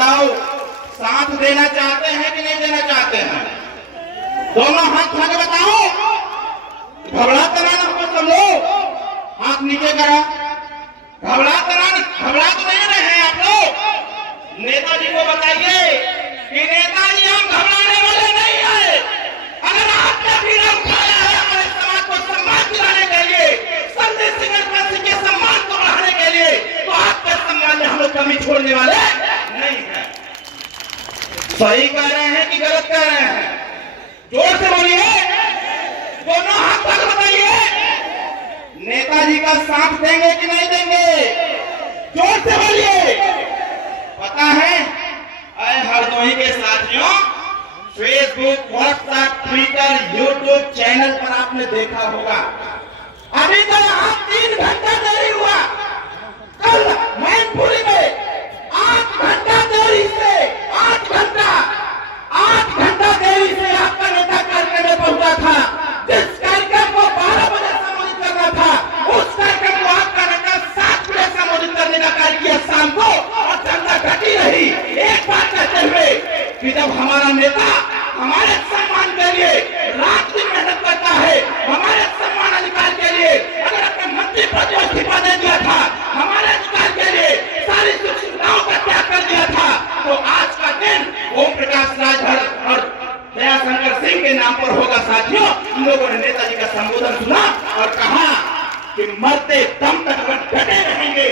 बताओ, साथ देना चाहते हैं कि नहीं देना चाहते हैं? दोनों हाथ उठा के बताओ। घबरा तो ना हमको सब लोग, हाथ नीचे करा। घबरा तो नहीं रहे हैं आप लोग? नेताजी को बताइए कि नेताजी हम घबराने वाले नहीं है। अगर आपने बीड़ा उठाया है हमारे समाज को सम्मान दिलाने के लिए, संदेश सिंह के सम्मान को बढ़ाने के लिए, तो आपके सम्मान में हम लोग कमी छोड़ने वाले नहीं है। सही कह रहे हैं कि गलत कह रहे हैं? जोर से बोलिए, दोनों हाथ पर बताइए। नेताजी का साथ देंगे कि नहीं देंगे? जोर से बोलिए। पता है हरदोई के साथियों, Facebook, WhatsApp, Twitter, YouTube channel पर आपने देखा होगा, अभी तो यहाँ 3 घंटा देरी हुआ। कल मैनपुरी में 8 घंटा देरी से 8 घंटा देरी से आपका नेता कार्यक्रम में पहुंचा था। जिस कार्यक्रम को 12 बजे संबोधित करना था, उस कार्यक्रम को आपका नेता 7 बजे संबोधित करने का कार्य किया शाम को, और जनता घटी रही। एक बात कहते हुए कि जब हमारा नेता हमारे सम्मान के लिए रात दिन मेहनत करता है, हमारे सम्मान अधिकार के लिए अगर अपने मंत्री पद को इस्तीफा दे दिया था, हमारे अधिकार के लिए सारी सुख सुविधाओं का त्याग कर दिया था, तो आज का दिन ओम प्रकाश राजभर और दयाशंकर सिंह के नाम पर होगा। साथियों, हम लोगों ने नेताजी का संबोधन सुना और कहा कि मरते दम तक अगर डटे रहेंगे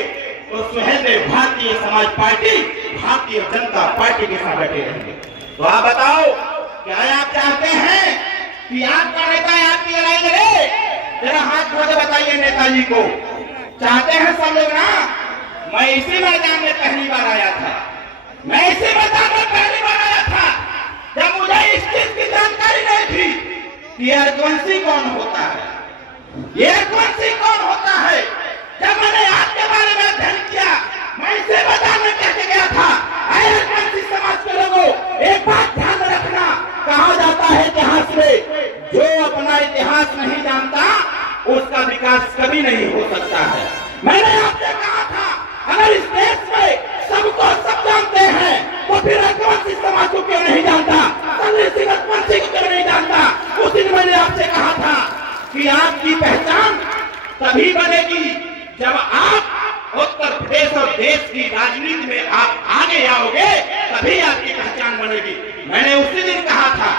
तो सुहेलदेव भारतीय समाज पार्टी, भारतीय जनता पार्टी के साथ डटे रहेंगे। तो आप बताओ, क्या आप चाहते हैं कि आपका नेता आपकी लड़ाई लड़े? जरा हाथ जोड़ के बताइए नेताजी को। चाहते हैं सब लोग ना? मैं इसी मैदान में पहली बार आया था, जब मुझे इस चीज की जानकारी नहीं थी कि एयरकॉन्सी कौन होता है। एयरकॉन्सी कौन होता है, जब मैंने आपके बारे में अध्ययन किया, मैं इसे बताने कहते गया था। एयरकॉन्सी समाज के लोगों, एक बात ध्यान रखना, कहा जाता है इतिहास में, जो अपना इतिहास नहीं जानता उसका विकास कभी नहीं हो सकता है। मैंने आपसे कहा था, अगर इस देश में सबको सब जानते हैं तो फिर एयरकॉन्सी समाज को क्यों नहीं जानता, संदेश सिंह को क्यों नहीं जानता? उस दिन मैंने आपसे कहा था कि आपकी पहचान तभी बनेगी जब आप उत्तर प्रदेश और देश की राजनीति में आप आगे आओगे, तभी आपकी पहचान बनेगी। मैंने उसी दिन कहा था,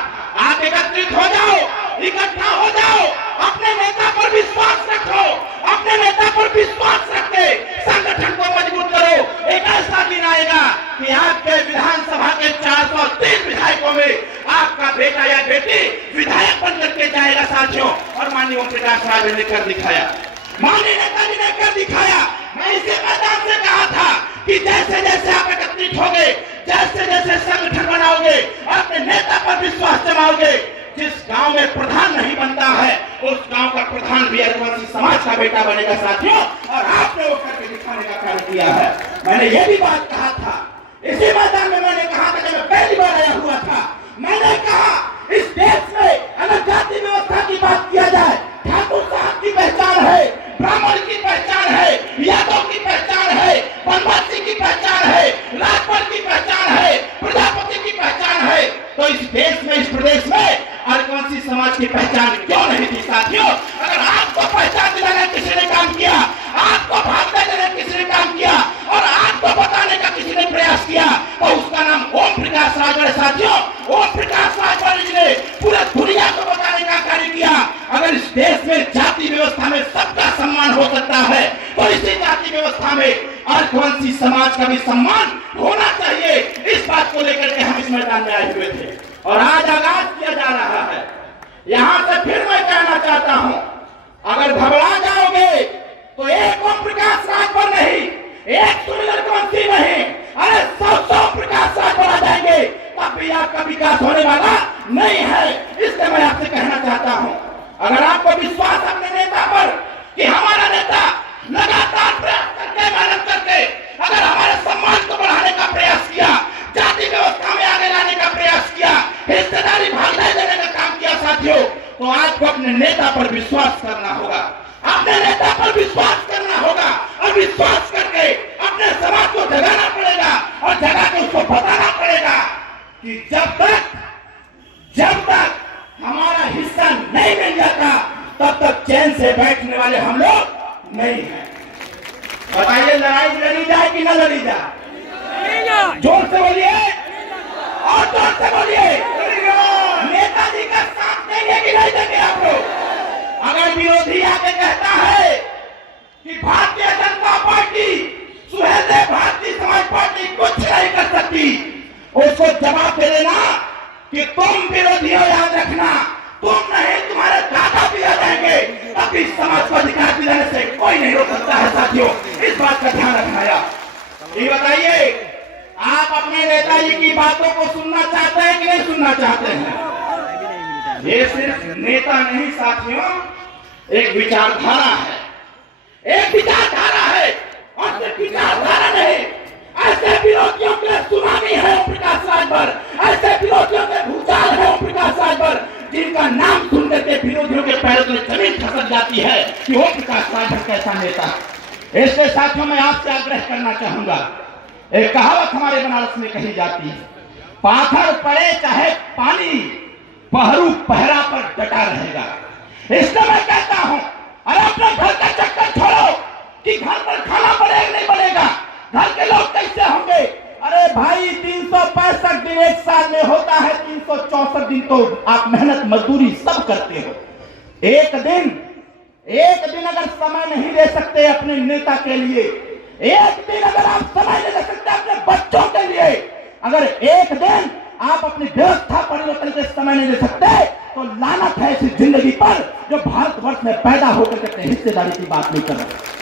आप एकत्रित हो जाओ, इकट्ठा हो जाओ, अपने नेता पर विश्वास रखो, अपने नेता पर विश्वास रख के संगठन को मजबूत करो। एक ऐसा दिन आएगा कि आपके विधानसभा के 403 विधायकों में आपका बेटा या बेटी विधायक बन करके जाएगा। साथियों, और माननीय ओम प्रकाश राजभर ने कर दिखाया, माननीय नेताजी ने कर दिखाया। मैं इसे मैदान से कहा था कि जैसे जैसे आप एकत्रित होंगे, जैसे जैसे संगठन बनाओगे, अपने नेता पर विश्वास जमाओगे, जिस गांव में प्रधान नहीं बनता है उस गांव का प्रधान भी आदिवासी समाज का बेटा बनेगा। साथियों, और आपने वो करके दिखाने का कार्य किया है। मैंने ये भी बात कहा था, इसी मैदान में मैंने कहा था, जब मैं पहली बार आया हुआ था, मैंने कहा इस देश में अगर जाति व्यवस्था की बात किया जाए, ठाकुर साहब की पहचान है, ब्राह्मण की पहचान है, यादव की पहचान है, वनवासी की पहचान है, राजभर की पहचान है, प्रजापति की पहचान है, तो इस देश में, इस प्रदेश में आदिवासी समाज की पहचान क्यों नहीं थी? साथियों, अगर आपको पहचान दिलाने किसी ने काम किया, आपको भागने देने किसी ने काम किया, और आपको बताने का किसी ने प्रयास किया, तो उसका नाम ओम प्रकाश राजभर। साथियों, ओम प्रकाश राजभर जी ने पूरे दुनिया को बताने का कार्य किया। अगर इस देश में जाति व्यवस्था में सबका सम्मान हो सकता है, तो इसी जाति व्यवस्था में आदिवासी समाज का भी सम्मान होना चाहिए। इस बात को लेकर के हम इस मैदान में आए हुए थे, और आज आगाज किया जा रहा है। यहां से फिर मैं कहना चाहता हूं, अगर घबरा जाओगे तो एक ओम प्रकाश राजभर नहीं, एक सुनील एयरकॉन्सी नहीं, अरे 100 प्रकाश राजभर आ जाएंगे, तब भी आपका विकास होने वाला नहीं है। इसलिए मैं आपसे कहना चाहता हूं, अगर आपको विश्वास अपने नेता पर कि हमारा नेता लगातार प्रयास करके, मेहनत करके अगर हमारे सम्मान को बढ़ाने का प्रयास किया, जाति व्यवस्था में आगे लाने का प्रयास किया, हिस्सेदारी भागने देने का काम किया, साथियों, तो आपको अपने नेता पर विश्वास करना होगा, अपने नेता पर विश्वास करना होगा, और विश्वास करके अपने समाज को जगाना पड़ेगा, और जगा के उसको कि जब तक हमारा हिस्सा नहीं मिल जाता तब तक चैन से बैठने वाले हम लोग नहीं हैं। बताइए, लड़ाई लड़ी जाए कि न लड़ी जाए? जोर से बोलिए और जोर से बोलिए। नेताजी का साथ देंगे कि नहीं देंगे आप लोग? अगर विरोधी आके कहता है कि भारतीय जनता पार्टी सुहेलदेव भारतीय समाज पार्टी कुछ नहीं कर सकती, उसको जवाब दे देना कि तुम विरोधियों याद रखना, तुम नहीं तुम्हारे दादा भी आ जाएंगे, तभी समाज को अधिकार दिलाने से कोई नहीं रोक सकता है। साथियों, इस बात का ध्यान रखना यार। ये बताइए, आप अपने नेताजी की बातों को सुनना चाहते हैं कि नहीं सुनना चाहते हैं? ये सिर्फ नेता नहीं साथियों, एक विचारधारा है, एक विचारधारा है और सिर्फ विचारधारा नहीं, ऐसे विरोधियों के सुनामी है ओम प्रकाश राजभर, ऐसे विरोधियों के भूचाल है ओम प्रकाश राजभर, जिनका नाम सुन करके विरोधियों के पैरों में जमीन खसक जाती है कि ओम प्रकाश राजभर कैसा नेता है। इसके साथियों मैं आपसे आग्रह करना चाहूंगा, एक कहावत हमारे बनारस में कही जाती है, पाथर पड़े चाहे पानी, पहरू पहरा पर डटा रहेगा। इसलिए मैं कहता हूं, अरे अपने घर का चक्कर छोड़ो कि घर पर खाना बनेगा नहीं बनेगा, घर के लोग कैसे होंगे। अरे भाई, 365 दिन एक साल में होता है, 364 दिन तो आप मेहनत मजदूरी सब करते हो। एक दिन अगर समय नहीं दे सकते अपने नेता के लिए, एक दिन अगर आप समय नहीं दे सकते अपने बच्चों के लिए, अगर एक दिन आप अपनी व्यवस्था परिवर्तन के समय नहीं दे सकते, तो लानत है ऐसी जिंदगी पर जो भारतवर्ष में पैदा होकर के हिस्सेदारी की बात नहीं कर रहे।